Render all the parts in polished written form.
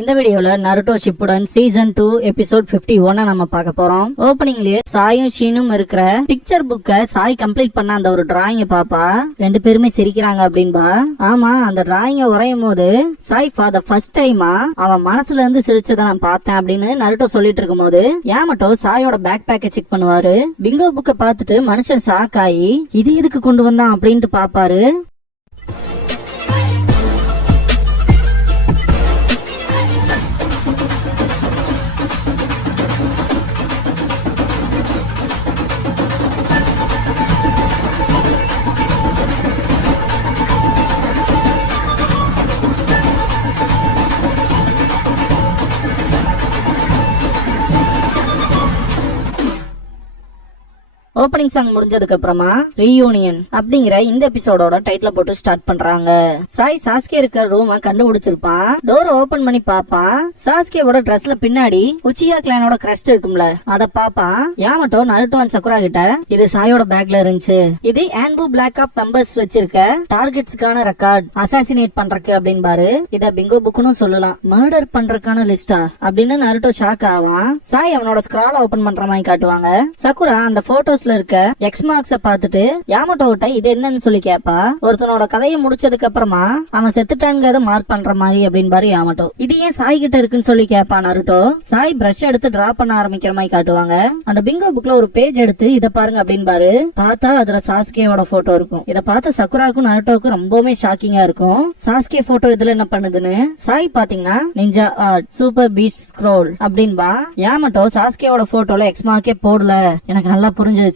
இந்த வீடியோல Naruto Shippuden season 2 episode 51 நம்ம பார்க்க போறோம். ஓபனிங்லயே சாயும் ஷீனும் இருக்கிற பிக்சர் புக்க சாய் கம்ப்ளீட் பண்ண அந்த ஒரு டிராயிங்க பாப்பா ரெண்டு பேருமே சிரிக்கிறாங்க அப்படின்பா. ஆமா, அந்த டிராயிங்க வரையும் போது சாய் ஃபார் த ஃபர்ஸ்ட் டைமா அவன் மனசுல இருந்து சிரிச்சதை நான் பார்த்தேன் அப்படின்னு நருட்டோ சொல்லிட்டு இருக்கும் போது யாமட்டோ சாயோட பேக் பேக்கை செக் பண்ணுவாரு. பிங்கோ புக்க பார்த்துட்டு மனுஷன் ஷாக் ஆகி இது எதுக்கு கொண்டு வந்தான் அப்படின்ட்டு பாப்பாரு. ஓப்பனிங் சாங் முடிஞ்சதுக்கு அப்புறமா ரீயூனியன் அப்படிங்கிற இந்த எபிசோடோட டைட்டில் போட்டு ஸ்டார்ட் பண்றாங்க. சாய் சாஸ்கே இருக்க ரூமை கண்டுபிடிச்சிருப்பான். டோர் ஓபன் பண்ணி பாப்பான். சாஸ்கேவோட ட்ரெஸ்ல பின்னாடி உச்சியா கிளானோட கிரஸ்ட் இருக்கும்ல, அத பாப்பான். யாமட்டோ நருட்டோ அண்ட் சக்குரா கிட்ட இது சாயோட பேக்ல இருந்துச்சு, இது ஆன்பு பிளாக் ஆப் மெம்பர்ஸ் வச்சிருக்க டார்கெட்ஸ்க்கான ரெக்கார்ட் அசாசினேட் பண்றதுக்கு அப்படின்னு பாரு. இத பிங்கோ புக்னு சொல்லலாம், மர்டர் பண்றதுக்கான லிஸ்டா அப்படின்னு நருட்டோ ஷாக் ஆவான். சாய் அவனோட ஸ்கிரால் ஓபன் பண்ற மாதிரி காட்டுவாங்க. சக்குரா அந்த போட்டோஸ் இருக்க எக்ஸ் மார்க்ஸ பார்த்துட்டு யாமட்டோட்ட இது என்னன்னு சொல்லி கேப்பா. ஒருத்தனோட கதையை முடிச்சதுக்கு அப்புறமா அவன் செத்துட்டான்ங்கிறத மார்க் பண்ற மாதிரி அப்படின்னு பாரு யாமட்டோ. இது ஏன் சாய் கிட்ட இருக்குன்னு சொல்லி கேப்பா நருட்டோ. சாய் பிரஷ் எடுத்து டிரா பண்ண ஆரம்பிக்கிற மாதிரி காட்டுவாங்க. அந்த பிங்கோ புக்ல ஒரு பேஜ் எடுத்து இத பாருங்க அப்படின்னு பாரு. பார்த்தா அதுல சாஸ்கேவோட போட்டோ இருக்கும். இத பார்த்த சக்குராக்கும் நருட்டோக்கும் ரொம்பவுமே ஷாக்கிங்கா இருக்கும். சாஸ்கே போட்டோ இதுல என்ன பண்ணுதுன்னு. சாய் பாத்தீங்கன்னா ninja art super beast scroll அப்படின்பா. யாமட்டோ சாஸ்கேவோட போட்டோல எக்ஸ் மார்க்கே போடல, எனக்கு நல்லா புரிஞ்சிருச்சு,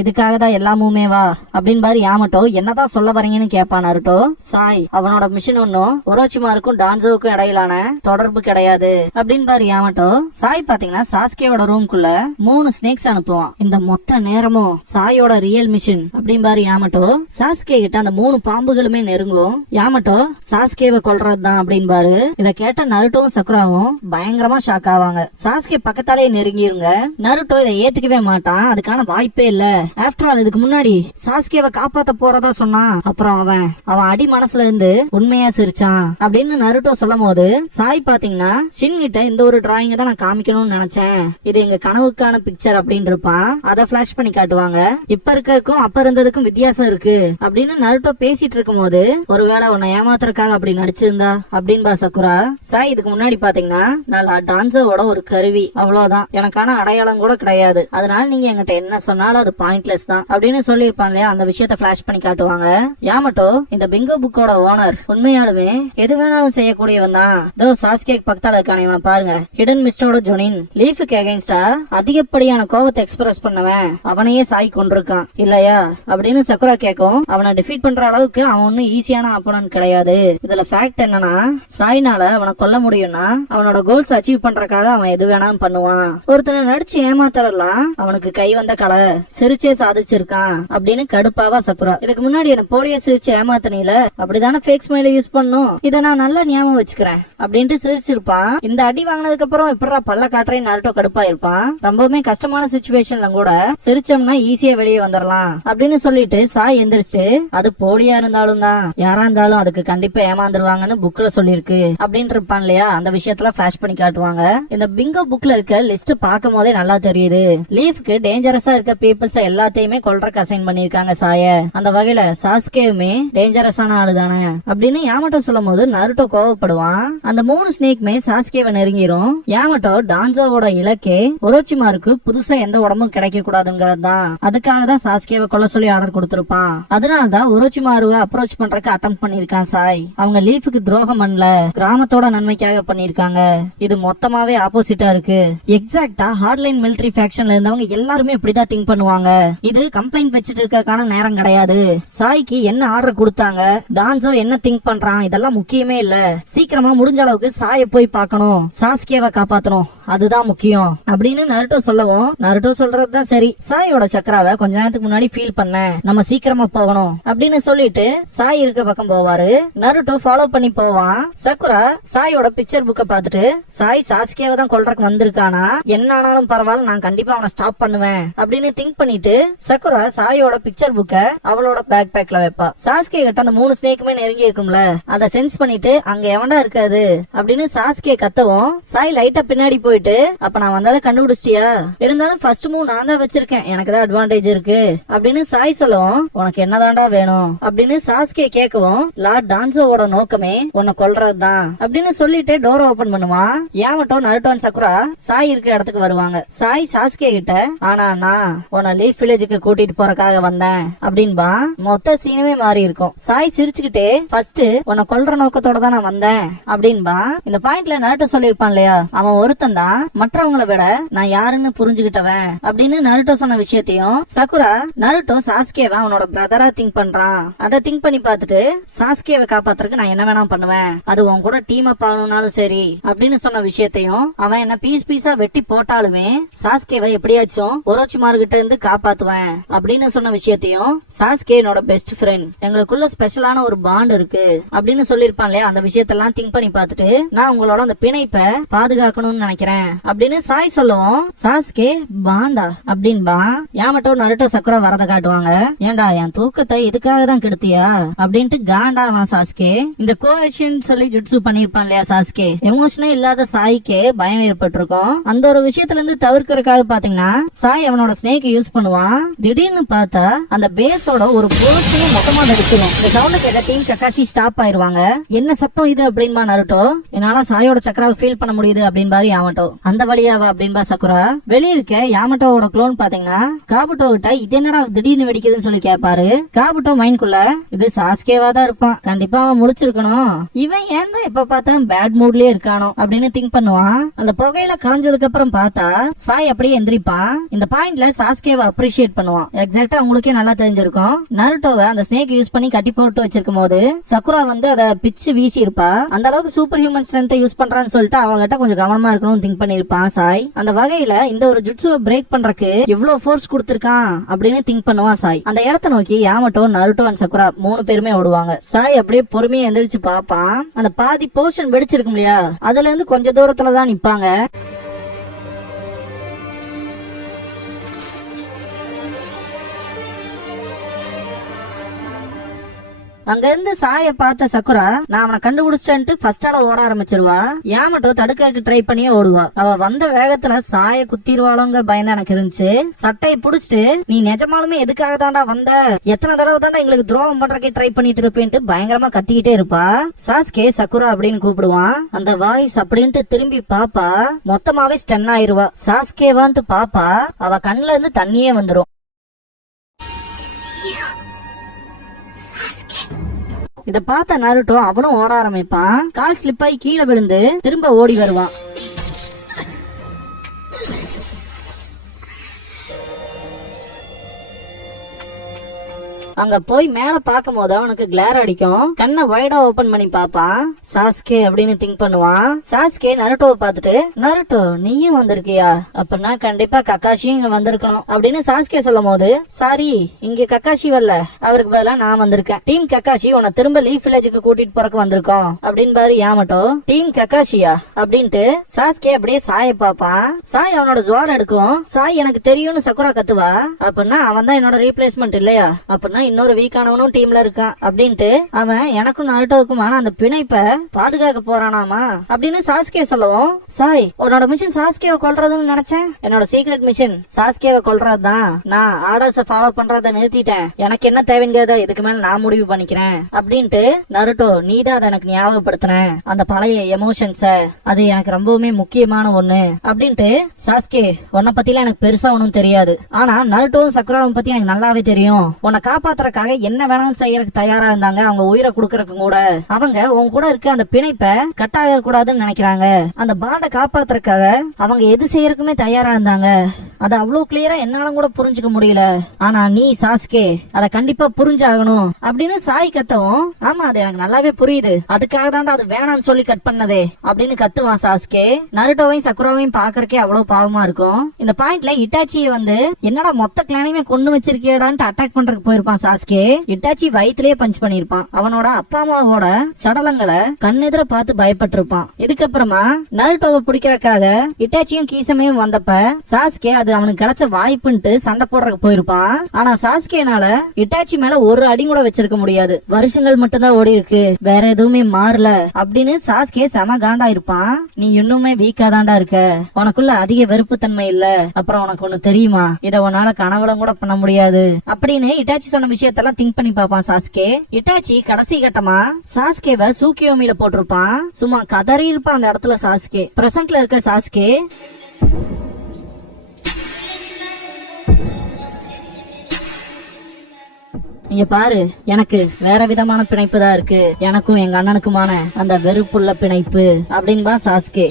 இதுக்காக தான் எல்லாமுமே வா அப்படின்னு பாரு. யாமட்டோ என்னதான் சொல்ல வரீங்கன்னு கேப்பா நருட்டோ. சாய் அவனோட மிஷன் ஒன்னும் ஒரோச்சிமாருக்கும் டான்சோவுக்கும் இடையிலான தொடர்பு கிடையாது அப்படின்னு பாரு யாமட்டோ. சாய் பாத்தீங்கன்னா சாஸ்கேவோட ரூம்குள்ள 3 ஸ்னேக்ஸ் அனுப்புவான். இந்த மொத்த நேரமும் சாயோட ரியல் மிஷன் அப்படின்னு பாரு யாமட்டோ. சாஸ்கே கிட்ட அந்த 3 பாம்புகளுமே நெருங்கும். யாமட்டோ சாஸ்கேவை கொல்றதுதான் அப்படின்னு பாரு. இத கேட்ட நருட்டோவும் சக்குராவும் பயங்கரமா ஷாக் ஆவாங்க. சாஸ்கே பக்கத்தாலே நெருங்கிருங்க. நருட்டோ இதை ஏத்துக்கவே மாட்டான், அதுக்கான வாய்ப்பே இல்ல. ஆஃப்டர் ஆல் இதுக்கு முன்னாடி சாஸ்கேவை காப்பாத்த போறதா சொன்னான், அப்புறம் அவன் அடி மனசுல இருந்து உண்மையா சிரிச்சான் அப்படின்னு நருட்டோ சொல்லும் போது சாய் பாத்தீங்கன்னா ஷின் கிட்ட இந்த ஒரு டிராயிங்க தான் நான் காமிக்கணும்னு நினைச்சேன், இது எங்க கனவுக்கான பிக்சர் அப்படின்னு இருப்பான். அதை பிளாஷ் பண்ணி காட்டுவாங்க. இப்ப இருக்கக்கும் அப்ப இருந்ததுக்கும் வித்தியாசம் இருக்கு அப்படின்னு நருட்டோ பேசிட்டு இருக்கும் போது ஒருவேளை உன்னை ஏமாத்துறதுக்காக அப்படி நடிச்சிருந்தா அப்படின்னு பா சக்குரா. சாய் இதுக்கு முன்னாடி பாத்தீங்கன்னா நான் டான்சோட ஒரு கருவி, அவ்வளவுதான், எனக்கான அடையாளம் கூட கிடையாது, அதனால நீங்க எங்கிட்ட என்ன சொன்னாலும் அது பாயிண்ட்லெஸ் தான் அப்படின்னு சொல்லிருப்பான் இல்லையா. அந்த விஷயத்த பிளாஷ் பண்ணி காட்டுவாங்க. யாமட்டோ இந்த பிங்கோ புக்கோட ஓனர் உண்மையாலுமே எது வேணாலும் செய்யக்கூடியவன் தான். தோ சாஸ்கே பக்கத்தால இருக்கான இவனை பாருங்க, ஹிடன் மிஸ்டரோட ஜொனின் லீஃபுக்கு அகைன்ஸ்டா அதிகப்படியான கோவத்தை எக்ஸ்பிரஸ் பண்ணவன் அவனையே சாய் கொண்டிருக்கான் இல்லையா அப்படின்னு சக்குரா கேட்கும். அவனை டிஃபீட் பண்ற அளவுக்கு அவன் ஒன்னும் ஈஸியான ஆப்போனன்ட் கிடையாது. இதுல ஃபேக்ட் என்னன்னா சாய்னால அவனை கொல்ல முடியும்னா அவனோட கோல்ஸ் அச்சீவ் பண்றதுக்காக அவன் எது வேணாலும் பண்ணுவான். ஒருத்தனை நடிச்சு ஏமாத்தரலாம் அவனுக்கு கை வந்த கலை, சிரிச்சே சாதிச்சிருக்கான் அப்படின்னு கடுப்பாவா சக்குரா. இதுக்கு முன்னாடி என்ன போலிய சிரிச்சு ஏமாத்தனில, அப்படிதானே ஃபேக் ஸ்மைல யூஸ் பண்ணும், இத நான் நல்லா ஞாபகம் வச்சுக்கிறேன் அப்படின்ட்டு சிரிச்சிருப்பான். இந்த அடி வாங்கினதுக்கு அப்புறம் இப்படா பல்ல காட்டுறேன் நருட்டோ கடுப்பா இருப்பான். ரொம்பவுமே கஷ்டமான சிச்சுவேஷன்ல கூட சிரிச்சோம்னா ஈஸியா வெளியே வந்துடலாம் அப்படின்னு சொல்லிட்டு சாய் எந்திரிச்சு அது போலியா இருந்தாலும் தான் யாரா இருந்தாலும் அதுக்கு கண்டிப்பா ஏமாந்துருவாங்கன்னு புக்ல சொல்லிருக்கு அப்படின்னு இருப்பான் இல்லையா. அந்த விஷயத்துல பிளாஷ் பண்ணி காட்டுவாங்க. இந்த பிங்கோ புக்ல இருக்க லிஸ்ட் பார்க்கும் போதே நல்லா தெரியுது, லீஃப்க்கு டேஞ்சரஸா இருக்க பீப்புள்ஸ் எல்லாத்தையுமே கொல்றக்கு அசைன் பண்ணிருக்காங்க சாய. அந்த வகையில சாஸ்கேவுமே டேஞ்சரஸான ஆளு தானே அப்படின்னு யாமட்டோ சொல்லும் போது நருட்டோ கோவப்படுவான். அந்த 3 ஸ்னேக்குமே சாஸ்கேவை நெருங்கிரும். யாமட்டோ டான்சோவோட இலக்கே ஒரோச்சிமாருக்கு புதுசா எந்த உடம்பும் கிடைக்க கூடாதுங்கிறது தான். அதுக்காக தான் சாஸ்கேவை கொல்ல சொல்லி ஆர்டர் கொடுத்திருப்பான். அதனாலதான் ஒரோச்சிமாருவை அப்ரோச் பண்றதுக்கு அட்டெம்ப்ட் பண்ணிருக்கான் சாய். அவங்க லீஃபுக்கு துரோகம் பண்ணல, கிராமத்தோட நன்மைக்காக பண்ணிருக்காங்க. இது மொத்தமாவே ஆப்போசிட்டா இருக்கு. எக்ஸாக்டா ஹார்ட்லைன் மிலிட்டரி ஃபேக்ஷன்ல இருந்தவங்க எல்லாருமே இப்படிதான் திங்க் பண்ணுவாங்க. இது கம்ப்ளைண்ட் வச்சிட்டு இருக்கான நேரம் கிடையாது. சாய்க்கு என்ன ஆர்டர் கொடுத்தாங்க, டான்சோ என்ன திங்க் பண்றான், இதெல்லாம் முக்கியமே இல்ல. சீக்கிரமா முடிஞ்ச அளவுக்கு சாய போய் பார்க்கணும், சாஸ்கேவை காப்பாத்தணும், அதுதான் முக்கியம் அப்படின்னு நருட்டோ சொல்லவும் நருட்டோ சொல்றதுதான் சரி. சாயோட சக்கராவை கொஞ்ச நேரத்துக்கு முன்னாடி ஃபீல் பண்ண, நம்ம சீக்கிரமா போகணும் அப்படின்னு சொல்லிட்டு சாய் இருக்க பக்கம் போவாரு. நருட்டோ ஃபாலோ பண்ணி போவான். சக்குரா சாயோட பிக்சர் புக்க பாத்துட்டு சாய் சாஸ்கேவை தான் கொல்றதுக்கு வந்திருக்கானா, என்ன ஆனாலும் பரவாயில்ல, நான் கண்டிப்பா அவனை ஸ்டாப் பண்ணுவேன் அப்படின்னு திங்க் பண்ணிட்டு சொல்லிட்டு சக்குரா சாயோட பிக்சர் புக்க அவளோட பேக் பேக்ல வைப்பா. சாஸ்கே கிட்ட அந்த 3 ஸ்னேக்குமே நெருங்கி இருக்கும்ல, அதை சென்ஸ் பண்ணிட்டு அங்க எவன்டா இருக்காது அப்படின்னு சாஸ்கே கத்தவும் சாய் லைட்டா பின்னாடி போயிட்டு, அப்ப நான் வந்ததை கண்டுபிடிச்சிட்டியா? இருந்தாலும் ஃபர்ஸ்ட் மூவ் நான் தான் வச்சிருக்கேன், எனக்கு தான் அட்வான்டேஜ் இருக்கு அப்படின்னு சாய் சொல்லவும், உனக்கு என்னதான்டா வேணும் அப்படின்னு சாஸ்கே கேட்கவும், லார்ட் டான்சோவோட நோக்கமே உன்னை கொல்றதுதான் அப்படின்னு சொல்லிட்டு டோர் ஓபன் பண்ணுவான். யாமட்டோ நருட்டோ சக்குரா சாய் இருக்க இடத்துக்கு வருவாங்க. சாய் சாஸ்கே கிட்ட, ஆனா நான் உன்னை லீஃப் வில்லேஜுக்கு கூட்டிட்டு போறதுக்காக வந்தேன் அப்படின்பா. மொத்த சீனுமே மாறி இருக்கும். சாய் சிரிச்சுக்கிட்டே, ஃபர்ஸ்ட் உன்னை கொல்ற நோக்கத்தோட தான் நான் வந்தேன் அப்படின்பா. இந்த பாயிண்ட்ல நருட்டோ சொல்லிருப்பான் இல்லையா, அவன் ஒருத்தன் தான் மற்றவங்களை விட நான் யாருன்னு புரிஞ்சுக்கிட்டவன் அப்படின்னு நருட்டோ சொன்ன விஷயத்தையும் சக்குரா நருட்டோ சாஸ்கேவை அவனோட பிரதரா திங்க் பண்றான். அதை திங்க் பண்ணி பார்த்துட்டு, சாஸ்கேவை காப்பாத்துறதுக்கு நான் என்ன வேணா பண்ணுவேன், அது உன் கூட டீம் அப் ஆகணும்னாலும் சரி அப்படின்னு சொன்ன விஷயத்தையும், அவன் என்ன பீஸ் பீஸா வெட்டி போட்டாலுமே சாஸ்கேவை எப்படியாச்சும் ஒரோச்சிமாரு கிட்ட இருந்து காப்பாத்துவேன் அப்படின்னு சொன்ன விஷயத்தையும், சாஸ்கே என்னோட பெஸ்ட் ஃப்ரெண்ட், எங்களுக்குள்ள ஸ்பெஷலான ஒரு பாண்ட் இருக்கு அப்படின்னு சொல்லிருப்பான் இல்லையா, அந்த விஷயத்தெல்லாம் திங்க் பண்ணி பார்த்துட்டு, நான் உங்களோட அந்த பிணைப்பை பாதுகாக்கணும்னு நினைக்கிறேன் அப்படின்னு சாய் சொல்லவும், சாஸ்கே பாண்டா அப்படின்பா. யாமட்டோ நருட்டோ சக்குரா வரத காட்டுவாங்க. ஏண்டா என் தூக்கத்தை இதுக்காக தான் கெடுத்தியா அப்படின்ட்டு காண்டாவான் சாஸ்கே. இந்த கோவேஷன் சொல்லி ஜுட்சு பண்ணிருப்பான் இல்லையா சாஸ்கே, எமோஷனே இல்லாத சாய்க்கே பயம் ஏற்பட்டிருக்கும். அந்த ஒரு விஷயத்துல இருந்து தவிர்க்கிறதுக்காக பாத்தீங்கன்னா சாய் அவனோட ஸ்னேக் யூஸ் பண்ணுவான். திடீர்னு பார்த்தா அந்த பேஸோட ஒரு போர்ஷனே மொத்தமா நடிச்சிடும். இந்த சவுண்ட் கேட்ட டீம் கக்காஷி ஸ்டாப் ஆயிருவாங்க. என்ன சத்தம் இது அப்படின்பா நருட்டோ. என்னால சாயோட சக்கராவை ஃபீல் பண்ண முடியுது அப்படின்பாரு யாமட்டோ. அந்த வழியாவா அப்படின்பா சக்குரா. வெளிய இருக்க யாமட்டோவோட க்ளோன் பாத்தீங்கன்னா காபுட்டோ கிட்ட இது என்னடா திடீர்னு வெடிக்குதுன்னு சொல்லி கேட்பாரு. காபுட்டோ மைண்ட்குள்ள இது சாஸ்கேவா தான் இருப்பான், கண்டிப்பா அவன் முடிச்சிருக்கணும், இவன் ஏன் தான் எப்ப பார்த்தா பேட் மூட்லயே இருக்கானோ அப்படின்னு திங்க் பண்ணுவான். அந்த புகையில கலைஞ்சதுக்கு அப்புறம் பார்த்தா சாய் அப்படியே எந்திரிப்பான். இந்த பாயிண்ட்ல சாஸ்கேவை அப்ரிஷியேட் பண்ணுவான். எக்ஸாக்டா உங்களுக்கே நல்லா தெரிஞ்சிருக்கும். நருட்டோவை அந்த ஸ்னேக் யூஸ் பண்ணி கட்டி போட்டு வச்சிருக்கும் போது சக்குரா வந்து அதை பிச்சு வீசி இருப்பா. அந்த அளவுக்கு சூப்பர் ஹியூமன் ஸ்ட்ரென்த் யூஸ் பண்றான்னு சொல்லிட்டு அவங்ககிட்ட கொஞ்சம் கவனமா இருக்கணும்னு திங்க் பண்ணிருப்பான் சாய். அந்த வகையில இந்த ஒரு ஜுட்சுவை பிரேக் பண்றதுக்கு எவ்வளவு ஃபோர்ஸ் கொடுத்திருக்கான் அப்படின்னு திங்க் பண்ணுவான் சாய். அந்த இடத்தை நோக்கி யாமட்டோ நருட்டோ அண்ட் சக்குரா 3 பேருமே ஓடுவாங்க. சாய் அப்படியே பொறுமையா எந்திரிச்சு பாப்பான். அந்த பாதி போர்ஷன் வெடிச்சிருக்கும் இல்லையா, அதுல இருந்து கொஞ்ச தூரத்துல தான் நிப்பாங்க. அங்க இருந்து சாய பார்த்த சக்குரா நான் அவனை கண்டுபிடிச்சிட்டு ஃபர்ஸ்ட் ஆள ஓட ஆரம்பிச்சிருவா. யாமட்டோ தடுக்க ட்ரை பண்ணியே ஓடுவா. அவ வந்த வேகத்துல சாய குத்திருவாளோங்கிற பயம் எனக்கு இருந்துச்சு. சட்டையை புடிச்சிட்டு, நீ நிஜமாலுமே எதுக்காக தாண்டா வந்த, எத்தனை தடவை தாண்டா எங்களுக்கு துரோகம் பண்றதுக்கு ட்ரை பண்ணிட்டு இருப்பேன்ட்டு பயங்கரமா கத்திக்கிட்டே இருப்பா. சாஸ்கே சக்குரா அப்படின்னு கூப்பிடுவான். அந்த வாய்ஸ் அப்படின்ட்டு திரும்பி பாப்பா, மொத்தமாவே ஸ்டன் ஆயிருவா. சாஸ்கேவான்ட்டு பாப்பா, அவ கண்ணுல இருந்து தண்ணியே வந்துரும். இத பார்த்த நருட்டோ அவனும் ஓட ஆரம்பிப்பான். கால் ஸ்லிப் ஆகி கீழே விழுந்து திரும்ப ஓடி வருவான். அங்க போய் மேல பாக்கும் போது அவனுக்கு கிளார் அடிக்கும். கண்ணை வைடா ஓபன் பண்ணி பாப்பான். சாஸ்கே அப்படின்னு திங்க் பண்ணுவான். சாஸ்கே நருட்டோவை பார்த்துட்டு, நருட்டோ நீயும் வந்திருக்கியா, அப்படின்னா கண்டிப்பா கக்காஷியும் இங்க வந்திருக்கணும் அப்படின்னு சாஸ்கே சொல்லும் போது, சாரி இங்க கக்காஷி வரல, அவருக்கு பதிலா நான் வந்திருக்கேன். டீம் கக்காஷி உன்னை திரும்ப லீஃப் வில்லேஜுக்கு கூட்டிட்டு போறக்கு வந்திருக்கோம் அப்படின்னு பாரு யாமட்டோ. டீம் கக்காஷியா அப்படின்ட்டு சாஸ்கே அப்படியே சாய பாப்பான். சாய் அவனோட ஜுவார் எடுக்கும். சாய் எனக்கு தெரியும்னு சக்குரா கத்துவா. அப்படின்னா அவன் தான் என்னோட ரீப்ளேஸ்மெண்ட் இல்லையா, அப்படின்னா இன்னொரு வீக்கானவனும் டீம்ல இருக்கான் அப்படின்ட்டு அவன் எனக்கும் நருட்டோவுக்குமான அந்த பிணைப்பை பாதுகாக்க போறானாமா அப்படின்னு சாஸ்கே சொல்லவும், சாய் உன்னோட மிஷன் சாஸ்கேவை கொல்றதுன்னு நினைச்சேன், என்னோட சீக்ரெட் மிஷன் சாஸ்கேவை கொல்றதுதான், நான் ஆர்டர்ஸ ஃபாலோ பண்றத நிறுத்திட்டேன், எனக்கு என்ன தேவைங்கிறத இதுக்கு மேல நான் முடிவு பண்ணிக்கிறேன் அப்படின்ட்டு, நருட்டோ நீதான் அதை எனக்கு ஞாபகப்படுத்தின அந்த பழைய எமோஷன்ஸ, அது எனக்கு ரொம்பவுமே முக்கியமான ஒண்ணு அப்படின்ட்டு, சாஸ்கே உன்னை பத்திலாம் எனக்கு பெருசா ஒன்னும் தெரியாது, ஆனா நருட்டோவும் சக்குராவும் பத்தி எனக்கு நல்லாவே தெரியும், உன்னை காப்பாத்துறதுக்காக என்ன வேணாலும் செய்யறதுக்கு தயாரா இருந்தாங்க, அவங்க உயிரை கொடுக்கறதுக்கு கூட, அவங்க உன் கூட இருக்க அந்த பிணைப்பை கட்டாக கூடாதுன்னு நினைக்கிறாங்க, அந்த பாண்டை காப்பாத்துறதுக்காக அவங்க எது செய்யறதுக்குமே தயாரா இருந்தாங்க, அது அவ்வளவு கிளியரா என்னாலும் கூட புரிஞ்சுக்க முடியல, ஆனா நீ சாஸ்கே அதை கண்டிப்பா புரிஞ்சாகணும் அப்படின்னு சாய் கத்தவும், ஆமா அது எனக்கு நல்லாவே புரியுது, அதுக்காக தாண்டா அது வேணாம்னு சொல்லி கட் பண்ணதே அப்படின்னு கத்துவான் சாஸ்கே. நருட்டோவையும் சக்குராவையும் பாக்குறக்கே அவ்வளவு பாவமா இருக்கும். இந்த பாயிண்ட்ல இட்டாச்சியை வந்து என்னடா மொத்த கிளானையுமே கொண்டு வச்சிருக்கேடான்ட்டு அட்டாக் பண்றதுக்கு போயிருப்பான் சாஸ்கே இட்டாச்சி வயிற்றுலயே பஞ்ச் பண்ணிருப்பான். அவனோட அப்பா அம்மாவோட சடலங்களை கண்ணெதிர பார்த்து பயப்பட்டிருப்பான். இதுக்கப்புறமா நருட்டோவை பிடிக்கிறதுக்காக இட்டாச்சியும் கீசமையும் வந்தப்ப சாஸ்கே அது அவனுக்கு கிடைச்ச வாய்ப்புன்ட்டு சண்டை போடுறதுக்கு போயிருப்பான். ஆனா சாஸ்கேனால இட்டாச்சி மேல ஒரு அடி கூட வச்சிருக்க முடியாது. வருஷங்கள் மட்டும்தான் ஓடி இருக்கு, வேற எதுவுமே மாறல அப்படின்னு சாஸ்கே செம காண்டா இருப்பான். நீ இன்னுமே வீக்கா தாண்டா இருக்க, உனக்குள்ள அதிக வெறுப்பு தன்மை இல்ல, அப்புறம் உனக்கு ஒண்ணு தெரியுமா, இத உன்னால கனவுலம் கூட பண்ண முடியாது அப்படின்னு இட்டாச்சி சொன்ன விஷயத்தெல்லாம் திங்க் பண்ணி பாப்பான் சாஸ்கே. இட்டாச்சி கடைசி கட்டமா சாஸ்கேவை சூக்கியோமியில போட்டிருப்பான். சும்மா கதறி இருப்பான் அந்த இடத்துல சாஸ்கே. பிரசன்ட்ல இருக்க சாஸ்கே நீங்க பாரு, எனக்கு வேற விதமான பிணைப்பு தான் இருக்கு, எனக்கும் எங்க அண்ணனுக்குமான அந்த வெறுப்புள்ள பிணைப்பு அப்படின்பா சாஸ்கே.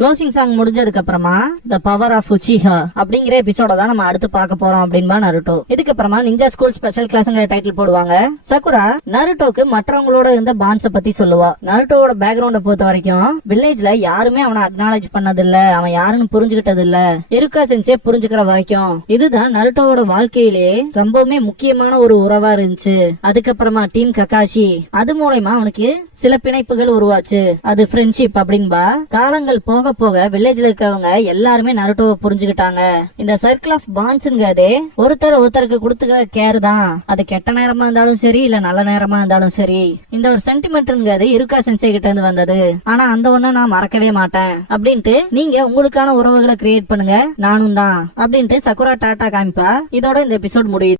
க்ளோசிங் சாங் முடிஞ்சதுக்கு அப்புறமா த பவர் ஆஃப் உச்சிஹா அப்படிங்கிற எபிசோட தான் நம்ம அடுத்து பார்க்க போறோம் அப்படின்பா நருட்டோ. இதுக்கப்புறமா நிஞ்சா ஸ்கூல் ஸ்பெஷல் கிளாஸ்ங்கிற டைட்டில் போடுவாங்க. சகுரா நருட்டோக்கு மற்றவங்களோட இருந்த பாண்ட்ஸ பத்தி சொல்லுவா. நருட்டோவோட பேக்ரவுண்ட பொறுத்த வரைக்கும் வில்லேஜ்ல யாருமே அவனை அக்னாலேஜ் பண்ணது இல்ல, அவன் யாருன்னு புரிஞ்சுக்கிட்டது இல்ல. இருக்கா சென்சே புரிஞ்சுக்கிற வரைக்கும் இதுதான் நருட்டோவோட வாழ்க்கையிலே ரொம்பவுமே முக்கியமான ஒரு உறவா இருந்துச்சு. அதுக்கப்புறமா டீம் ககாஷி, அது மூலமா அவனுக்கு சில பிணைப்புகள் உருவாச்சு, அது ஃப்ரெண்ட்ஷிப் அப்படின்பா. காலங்கள் போக போக வில்லேஜ்ல இருக்கவங்க எல்லாருமே நருட்டோவை புரிஞ்சுக்கிட்டாங்க. இந்த சர்க்கிள் ஆஃப் பாண்ட்ஸ்ங்கிறதே ஒருத்தருக்கு கொடுத்துக்கிற கேர் தான். அது கெட்ட நேரமா இருந்தாலும் சரி, இல்ல நல்ல நேரமா இருந்தாலும் சரி. இந்த ஒரு சென்டிமெண்ட்ங்கிறது இருக்கா சென்சே கிட்ட இருந்து வந்தது. ஆனா அந்த ஒண்ணு நான் மறக்கவே மாட்டேன் அப்படின்ட்டு நீங்க உங்களுக்கான உறவுகளை கிரியேட் பண்ணுங்க, நானும் தான் அப்படின்ட்டு சகுரா டாட்டா காமிப்பா. இதோட இந்த எபிசோட் முடியுது.